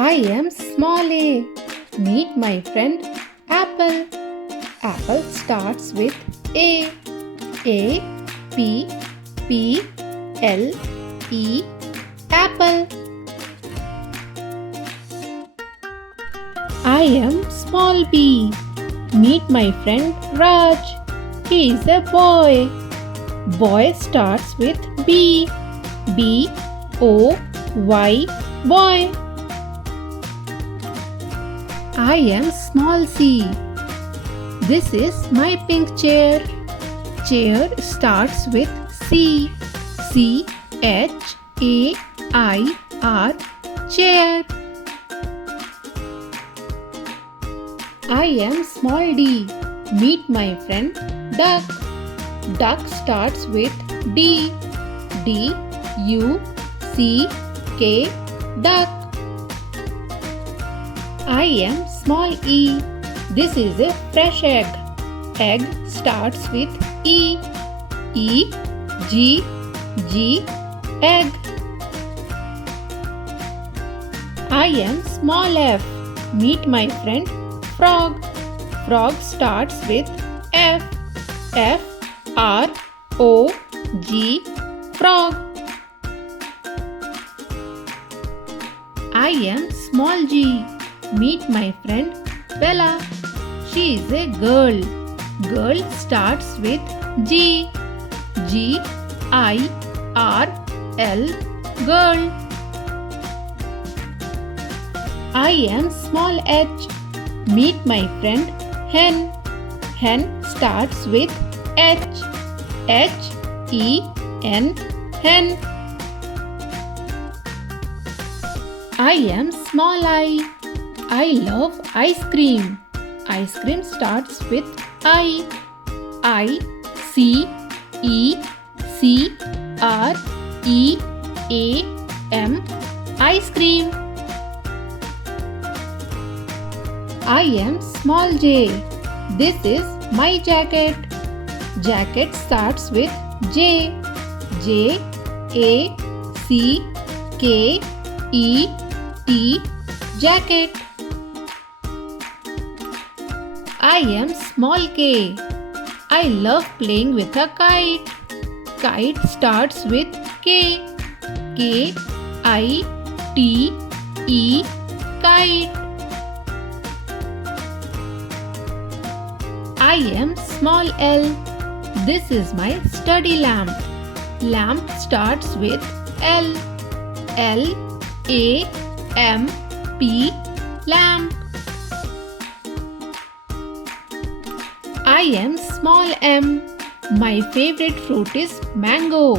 I am small a. Meet my friend Apple. Apple starts with A. A, P, P, L, E, apple. I am small b. Meet my friend Raj. He is a boy. Boy starts with B. B, O, Y, boy. I am small c. This is my pink chair. Chair starts with C. C, H, A, I, R, chair. I am small d. Meet my friend Duck. Duck starts with D. D, U, C, K, duck. I am small e. This is a fresh egg. Egg starts with E. E, G, G, egg. I am small f. Meet my friend Frog. Frog starts with F. F, R, O, G, frog. I am small g. Meet my friend Bella. She is a girl. Girl starts with G. G, I, R, L, girl. I am small h. Meet my friend Hen. Hen starts with H. H, E, N, hen. I am small I. I love ice cream. Ice cream starts with I. I, C, E, C, R, E, A, M, ice cream. I am small j. This is my jacket. Jacket starts with J. J, A, C, K, E, T, jacket. I am small k. I love playing with a kite. Kite starts with K. K, I, T, E, kite. I am small l. This is my study lamp. Lamp starts with L. L, A, M, P, lamp. I am small m. My favorite fruit is mango.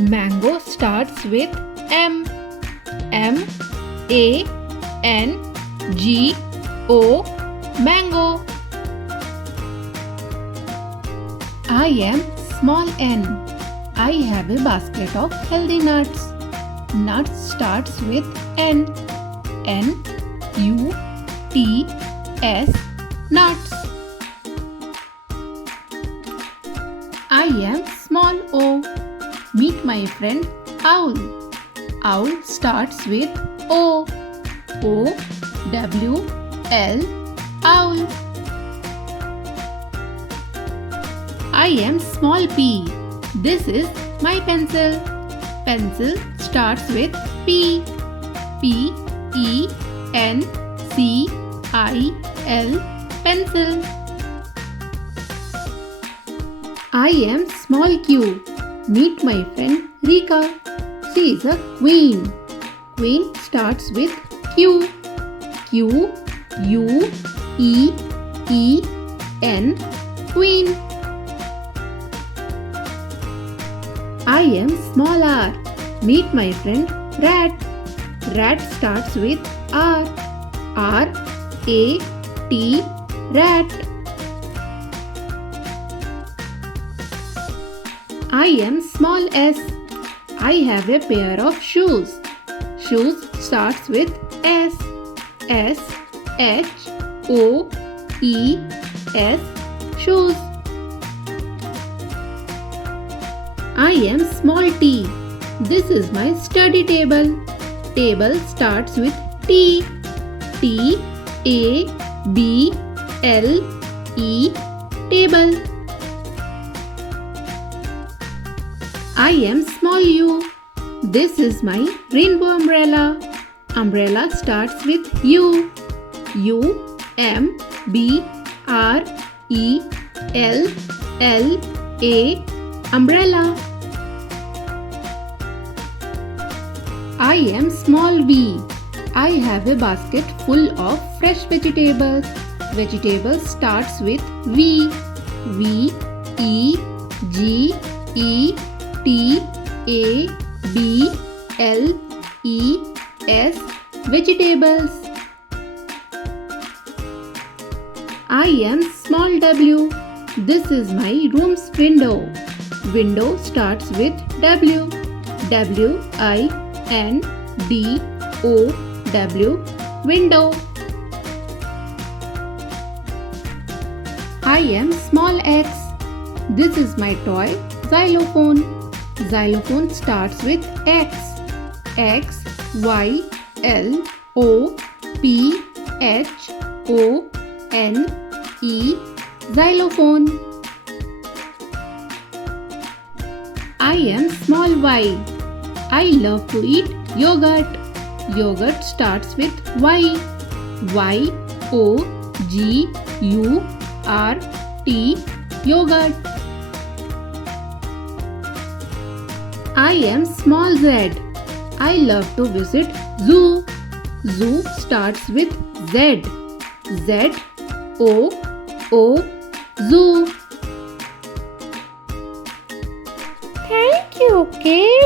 Mango starts with M. M, A, N, G, O, mango. I am small n. I have a basket of healthy nuts. Nuts starts with N. N, U, T, S, nuts. I am small o. Meet my friend Owl. Owl starts with O. O, W, L, owl. I am small p. This is my pencil. Pencil starts with P. P, E, N, C, I, L, pencil. I am small q. Meet my friend Rika. She is a queen. Queen starts with Q. Q, U, E, E, N, queen. I am small r. Meet my friend Rat. Rat starts with R. R, A, T, rat. I am small s. I have a pair of shoes. Shoes starts with S. S, H, O, E, S, shoes. I am small t. This is my study table. Table starts with T. T A B L E, table. I am small u. This is my rainbow umbrella. Umbrella starts with U. U M B R E L L A, umbrella. I am small v. I have a basket full of fresh vegetables. Vegetables starts with V. V E G E T A B L E S, vegetables. I am small w. This is my room's window. Window starts with W. W I N D O W, window. I am small x. This is my toy xylophone. Xylophone starts with X. X Y L O P H O N E, xylophone. I am small y. I love to eat yogurt. Yogurt starts with Y. Y O G U R T, yogurt. I am small z. I love to visit zoo. Zoo starts with Z. Z O O, zoo. Thank you, kids.